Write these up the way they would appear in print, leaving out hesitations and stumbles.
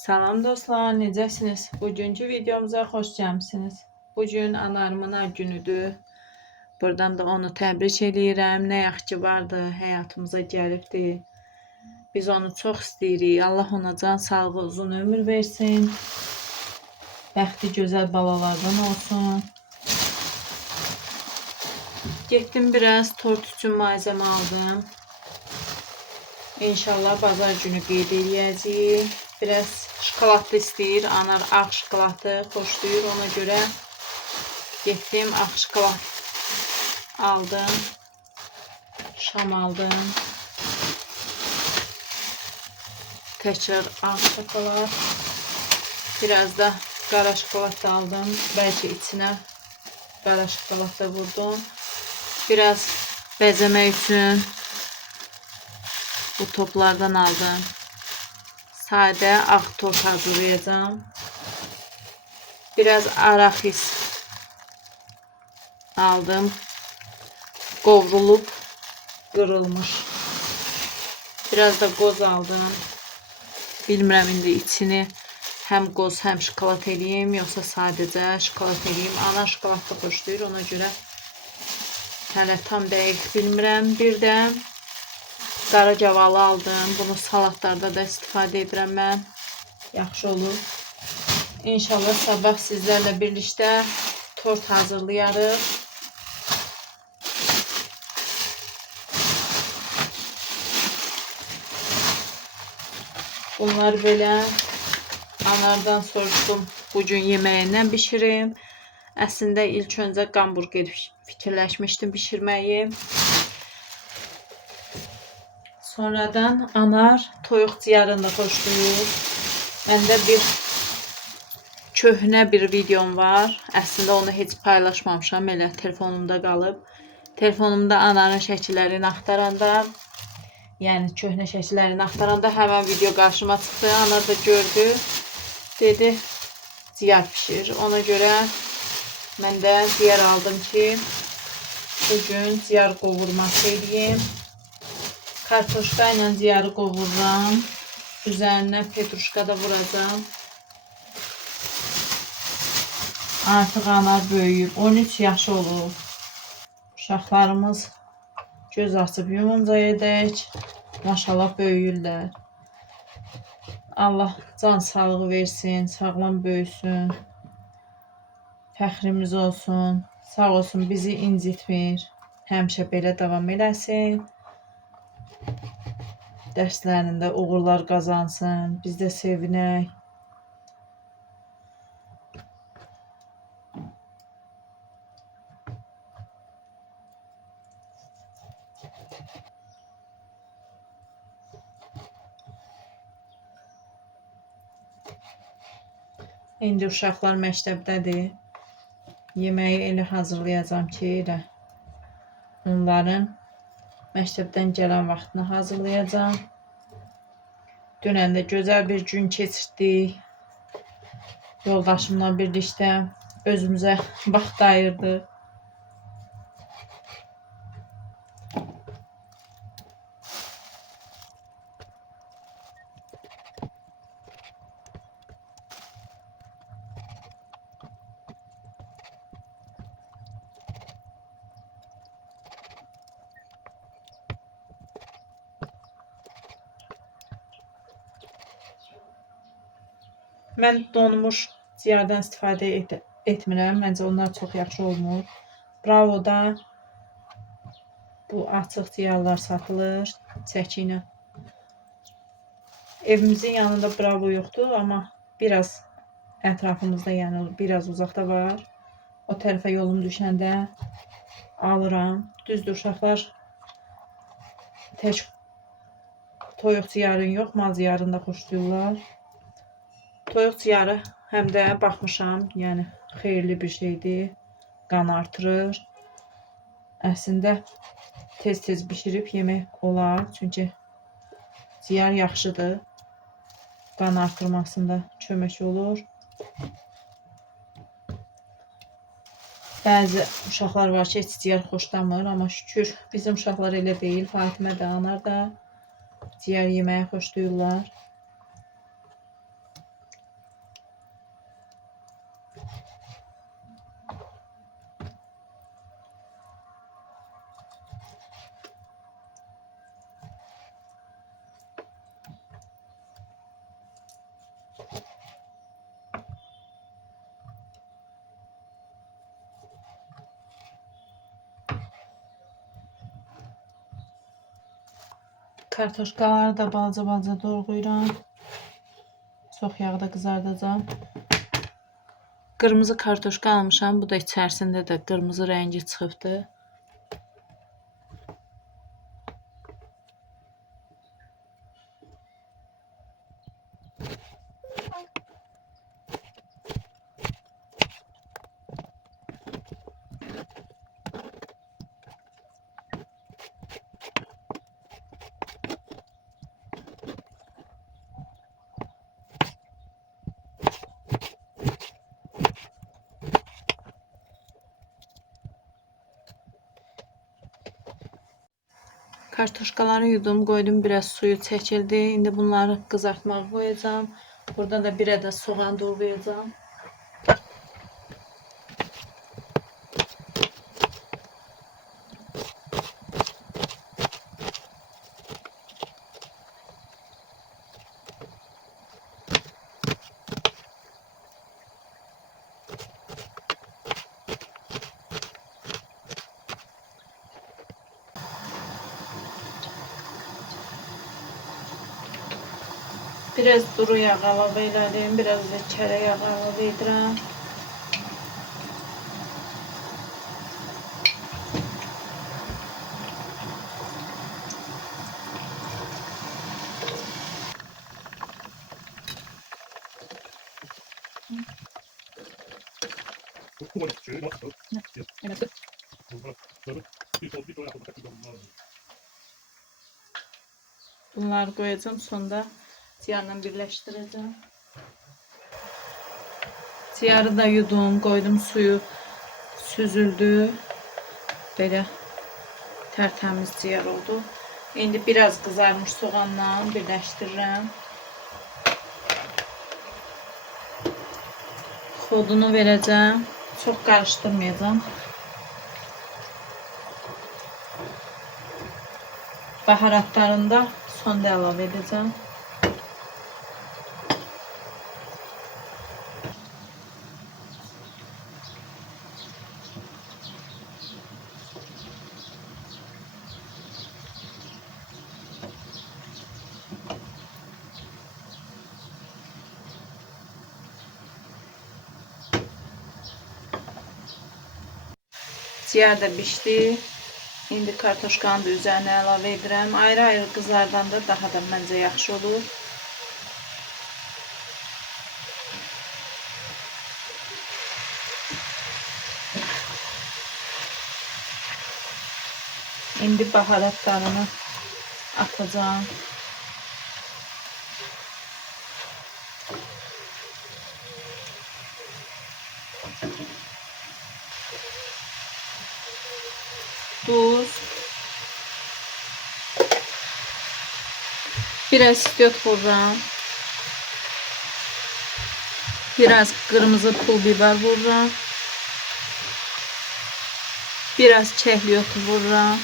Salam dostlar, necəsiniz? Bugünkü videomuza xoş gəlmisiniz. Bugün anarımın ad günüdür. Buradan da onu təbrik edirəm. Nə yaxşı ki vardı, həyatımıza gəlibdi. Biz onu çox istəyirik. Allah ona can sağlığı, uzun ömür versin. Bəxti gözəl balalardan olsun. Getdim biraz tort üçün malzəmə aldım. İnşallah bazar günü qeyd edəcəyik. Biraz şokoladlı istəyir. Anar ağ şokoladı xoşlayır. Ona görə getdim ağ şokolad aldım. Şam aldım. Təkrar ağ şokolad. Biraz da qara şokolad da aldım. Bəlkə içinə qara şokolad da vurdum. Biraz bəzəmək üçün bu toplardan aldım. Sadə ağ tort hazırlayacağım. Biraz araxis aldım. Qovrulub qırılmış. Biraz da qoz aldım. Bilmirəm indi içini həm qoz, həm şokolad eləyim, yoxsa sadəcə şokolad eləyim. Ana şokoladlı xoşlayır, ona görə hələ tam dəqiq bilmirəm. Bir də qara cavalı aldım. Bunu salatlarda da istifadə edirəm mən. Yaxşı olur. İnşallah sabah sizlərlə birlikdə tort hazırlayarıq. Bunlar belə anardan soruşdum. Bugün yeməyindən bişirim. Əslində ilk öncə hamburger fikirləşmişdim bişirməyi. Sonradan anar toyuq ciyarını da xoşlayır. Məndə bir köhnə bir videom var. Əslində onu heç paylaşmamışam. Elə telefonumda qalıb. Telefonumda anarın şəkillərini axtaranda, yəni köhnə şəkillərini axtaranda həmən video qarşıma çıxdı. Anar da gördü. Dedi, ciyar pişir. Ona görə mən də ciyar aldım ki, bugün ciyar qovurması edeyim. Kartoşka ilə ciyarı qovururam. Üzərinə petruşka da vuracağım. Artıq anar böyüyüb. 13 yaşı olur. Uşaqlarımız göz açıb yumuncaya dək. Maşallah böyüyürlər. Allah can sağlığı versin. Sağlam böyüsün. Fəxrimiz olsun. Sağ olsun, bizi incitmir. Həmişə belə davam eləsin. Dərslərində uğurlar qazansın. Biz də sevinək. İndi uşaqlar məktəbdədir. Yeməyi elə hazırlayacağım ki, elə onların məktəbdən gələn vaxtını hazırlayacağım. Dünən də gözəl bir gün keçirdik. Yoldaşımla birlikdə özümüzə vaxt ayırdıq. Mən donmuş ciyardan istifadə etmirəm. Məncə onlar çox yaxşı olmur. Bravo'da bu açıq ciyarlar satılır. Çəki ilə. Evimizin yanında Bravo yoxdur, amma biraz ətrafımızda, yəni biraz uzaqda var. O tərəfə yolum düşəndə alıram. Düzdür, uşaqlar tək toyuq ciyarın yox, mal ciyarını da xoşlayırlar. Toyuq ciyarı həm də baxmışam, yəni xeyirli bir şeydir. Qan artırır. Əslində tez-tez bişirib yemək olar. Çünki ciyar yaxşıdır. Qan artırmasında kömək olur. Bəzi uşaqlar var ki, heç ciyar xoşlamır, amma şükür bizim uşaqlar elə deyil. Fatimə də, Anar da ciyar yeməyi xoşlayırlar. Kartoşkaları da balaca doğrayıram. Çox yağda qızardacağım. Qırmızı kartoşka almışam. Bu da içərisində də qırmızı rəngi çıxıbdı. Kartoşkaları yudum, koydum, biraz suyu çəkildi. İndi bunları qızartmağa qoyacağım. Burada da bir adet soğan doğrayacağım. Biraz duru yağ əlavə elədim, biraz da kərə yağ əlavə edirəm. Bunları koyacağım, sonra ciyarla birləşdirəcəm. Ciyarı da yudum, koydum, suyu süzüldü. Belə tərtəmiz ciyar oldu. İndi biraz qızarmış soğanla birləşdirirəm. Xodunu verəcəm. Çox qarışdırmayacağım. Baharatlarını da sonda əlavə edəcəm. Ciyar da pişdi. İndi kartoşkanı da üzərinə əlavə edirəm. Ayrı-ayrı qızardanda daha da məncə yaxşı olur. İndi baharatlarını atacağım. Tuz, biraz istiot vururam, biraz kırmızı pul biber vururam, biraz çəhliyot vururam,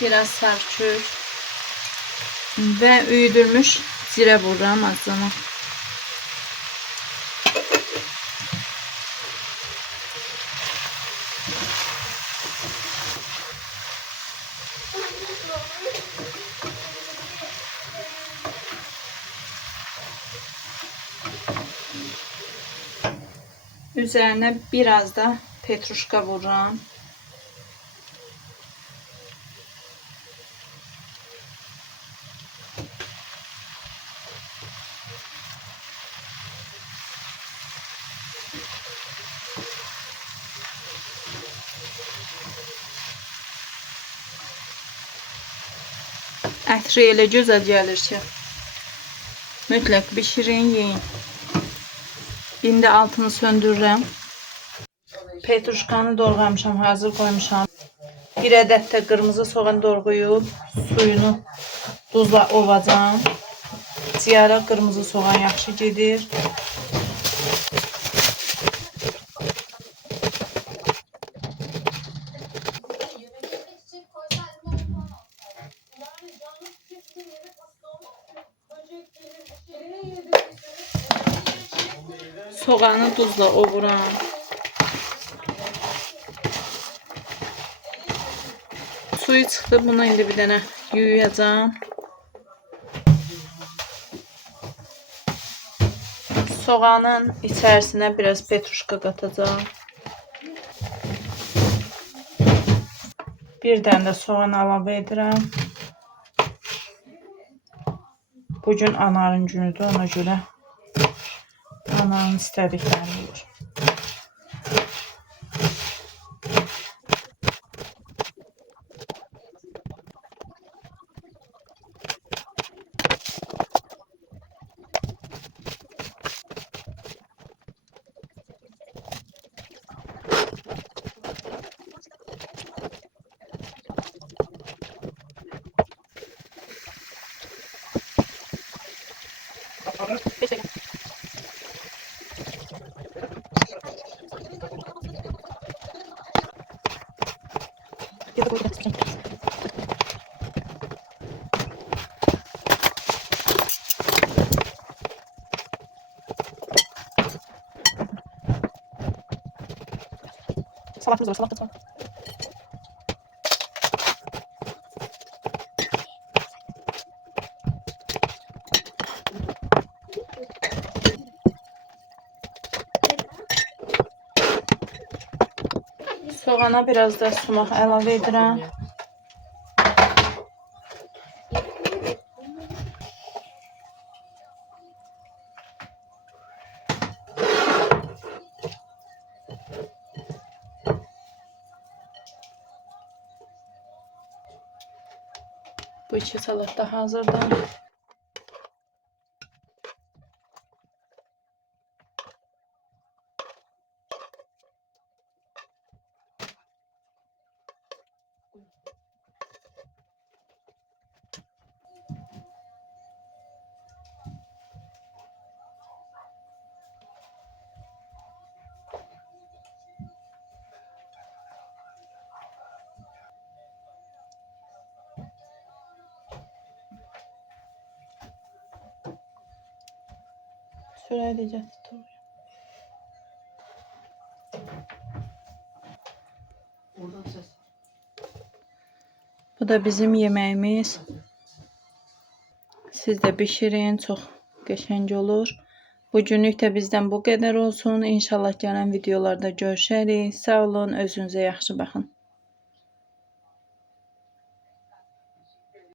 biraz sarçüz və üyüdülmüş zirə vururam azcana. Üzerine biraz da petruşka vururam. Ətri elə gözəl gəlir ki, mütləq bişirin, yeyin. İndi altını söndürürəm. Petruşkanı doğramışam, hazır koymuşam. Bir ədəd də qırmızı soğan doğrayıb suyunu duzla ovacam. Ciyara qırmızı soğan yaxşı gedir. Soğanı duzla ovuram. Suyu çıxdı. Bunu indi bir dənə yuyacam. Soğanın içərisinə biraz petruşka qatacağım. Bir dənə də soğan əlavə edirəm. Bugün anarın günüdür, ona görə anarın istədiklərini olur. Salatımız var, salat var. Soğana biraz da sumaq əlavə edirəm. Bu iki salat da hazırdır. Şuraya diyeceğiz. Bu da bizim yemeğimiz. Siz de pişirin. Çok qəşəng olur. Bugünlük də bizdən bu qədər olsun. İnşallah gələn videolarda görüşərik. Sağ olun. Özünüzə yaxşı baxın.